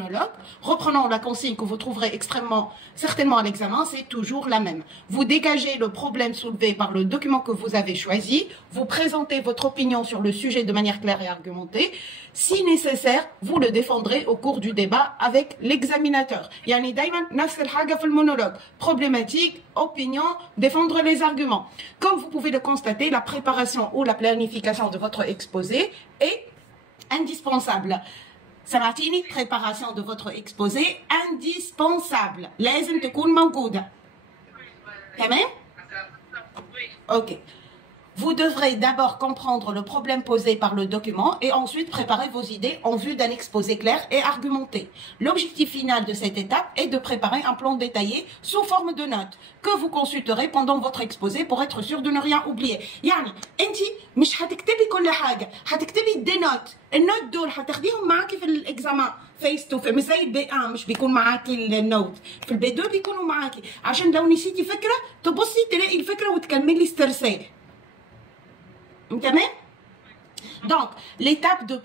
monologue. Reprenons la consigne que vous trouverez extrêmement certainement à l'examen, c'est toujours la même. Vous dégagez le problème soulevé par le document que vous avez choisi, vous présentez votre opinion sur le sujet de manière claire et argumentée. Si nécessaire, vous le défendrez au cours du débat avec l'examinateur. Yani دايما نفس الحاجة في المونولوgue. Problématique, opinion, défendre les arguments. Comme vous pouvez le constater, la préparation ou la planification de votre exposé est indispensable. سمعتيني؟ préparation de votre exposé indispensable. لازم تكون موجودة. تمام؟ Ok. Vous devrez d'abord comprendre le problème posé par le document et ensuite préparer vos idées en vue d'un exposé clair et argumenté. L'objectif final de cette étape est de préparer un plan détaillé sous forme de notes que vous consulterez pendant votre exposé pour être sûr de ne rien oublier. يعني انتي مش هتكتبي كل حاجة، هتكتبي دي نوت. النوت دول هتاخديهم معاكي في الاكزامان فيس تو فيس، مش زي البي 1 مش بيكون معاكي النوت، في البي 2 بيكونوا معاكي عشان لو نسيتي فكرة تبصي تلاقي الفكرة وتكملي استرسال. Donc, l'étape de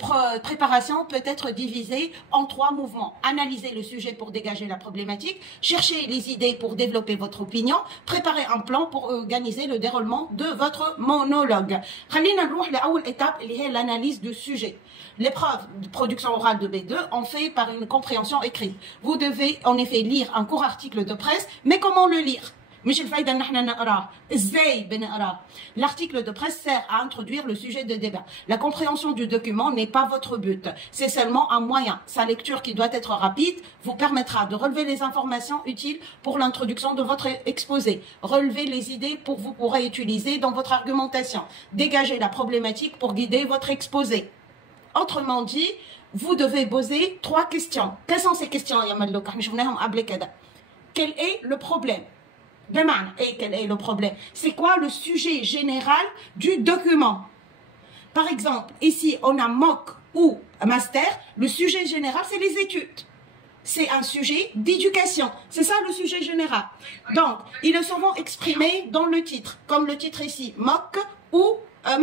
préparation peut être divisée en 3 mouvements. Analyser le sujet pour dégager la problématique, chercher les idées pour développer votre opinion, préparer un plan pour organiser le déroulement de votre monologue. خلينا نروح لأول étape اللي هي l'analyse du sujet. L'épreuve de production orale de B2 en fait par une compréhension écrite. Vous devez en effet lire un court article de presse, mais comment le lire? مش الفايدة ان احنا نقراه، ازاي بنقراه؟ L'article de presse sert à introduire le sujet de débat. La compréhension du document n'est pas votre but, c'est seulement un moyen. Sa lecture qui doit être rapide vous permettra de relever les informations utiles pour l'introduction de votre exposé, relever les idées pour vous pourrez utiliser dans votre argumentation, dégager la problématique pour guider votre exposé. Autrement dit, vous devez poser 3 questions. Quelles sont ces questions يا ملوك؟ احنا شفناهم قبل كده. Quel est le problème? Et quel est le problème? C'est quoi le sujet général du document? Par exemple, ici, on a MOOC ou master. Le sujet général, c'est les études. C'est un sujet d'éducation. C'est ça le sujet général. Donc, il est souvent exprimé dans le titre, comme le titre ici, MOOC ou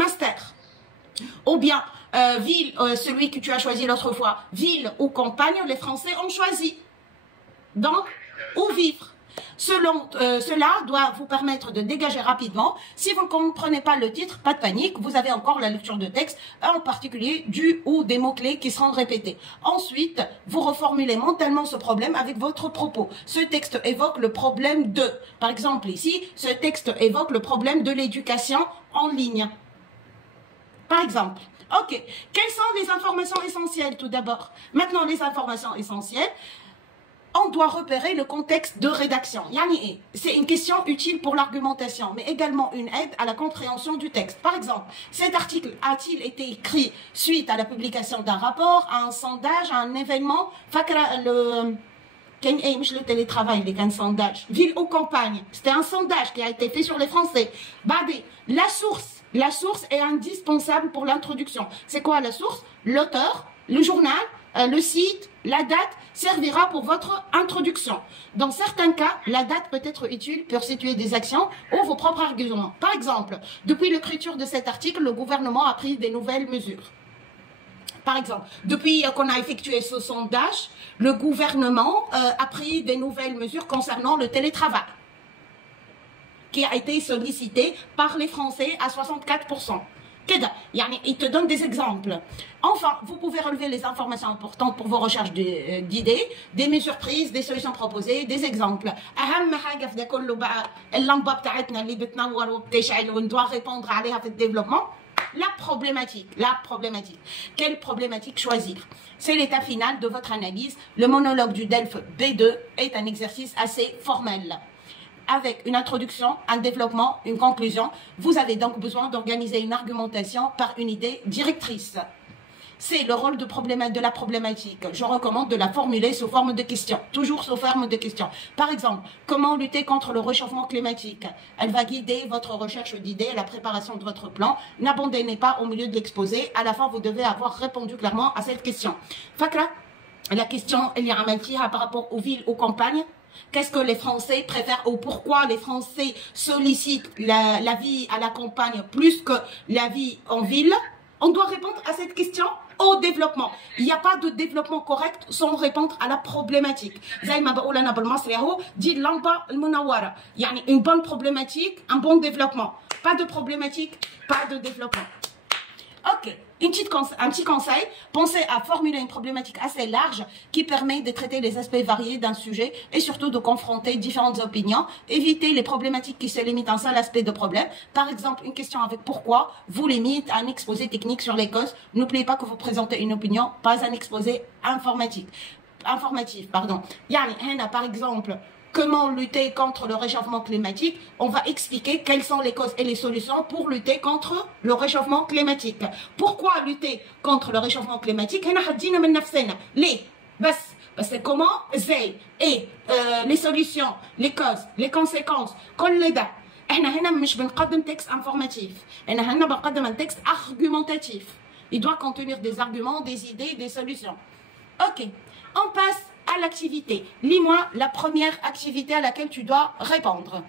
master. Ou bien, ville, celui que tu as choisi l'autre fois, ville ou campagne, les Français ont choisi. Donc, où vivre? Cela doit vous permettre de dégager rapidement. Si vous ne comprenez pas le titre, pas de panique, vous avez encore la lecture de texte, en particulier du ou des mots-clés qui seront répétés. Ensuite, vous reformulez mentalement ce problème avec votre propos. Ce texte évoque le problème de, par exemple ici, ce texte évoque le problème de l'éducation en ligne. Par exemple. Ok, quelles sont les informations essentielles tout d'abord? Maintenant, les informations essentielles. On doit repérer le contexte de rédaction. C'est une question utile pour l'argumentation, mais également une aide à la compréhension du texte. Par exemple, cet article a-t-il été écrit suite à la publication d'un rapport, à un sondage, à un événement? Le télétravail, un sondage. Ville ou campagne, c'était un sondage qui a été fait sur les Français. La source est indispensable pour l'introduction. C'est quoi la source? L'auteur, le journal, le site, la date servira pour votre introduction. Dans certains cas, la date peut être utile pour situer des actions ou vos propres arguments. Par exemple, depuis l'écriture de cet article, le gouvernement a pris des nouvelles mesures. Par exemple, depuis qu'on a effectué ce sondage, le gouvernement a pris des nouvelles mesures concernant le télétravail, qui a été sollicité par les Français à 64%. Il te donne des exemples. Enfin, vous pouvez relever les informations importantes pour vos recherches d'idées, des mesures prises, des solutions proposées, des exemples. أهم حاجة في ده كله بقى اللمبة بتاعتنا اللي بتنور وبتشعل وندوى répondre عليها في الديفلوبمون. La problématique. Quelle problématique choisir? C'est l'étape finale de votre analyse. Le monologue du DELF B2 est un exercice assez formel. Avec une introduction, un développement, une conclusion, vous avez donc besoin d'organiser une argumentation par une idée directrice. C'est le rôle de la problématique. Je recommande de la formuler sous forme de questions, toujours sous forme de questions. Par exemple, comment lutter contre le réchauffement climatique? Elle va guider votre recherche d'idées et la préparation de votre plan. N'abandonnez pas au milieu de l'exposé. À la fin, vous devez avoir répondu clairement à cette question. Fakra, la question, elle y a par rapport aux villes, aux campagnes. Qu'est-ce que les Français préfèrent ou pourquoi les Français sollicitent la vie à la campagne plus que la vie en ville? On doit répondre à cette question au développement. Il n'y a pas de développement correct sans répondre à la problématique. زي ما بقول أنا بالمصري أهو دي اللمبة المنورة. يعني une bonne problématique, un bon développement. Pas de problématique, pas de développement. Ok, un petit conseil, pensez à formuler une problématique assez large qui permet de traiter les aspects variés d'un sujet et surtout de confronter différentes opinions. Évitez les problématiques qui se limitent à un seul aspect de problème. Par exemple, une question avec pourquoi vous limite à un exposé technique sur les causes. N'oubliez pas que vous présentez une opinion, pas un exposé informatif. Yani, par exemple, comment lutter contre le réchauffement climatique? On va expliquer quelles sont les causes et les solutions pour lutter contre le réchauffement climatique. Pourquoi lutter contre le réchauffement climatique? C'est comment? Et les solutions, les causes, les conséquences. احنا هنا مش بنقدم texte informatif. احنا هنا بنقدم un texte argumentatif. Il doit contenir des arguments, des idées, des solutions. Ok, on passe à l'activité. Lis-moi la première activité à laquelle tu dois répondre.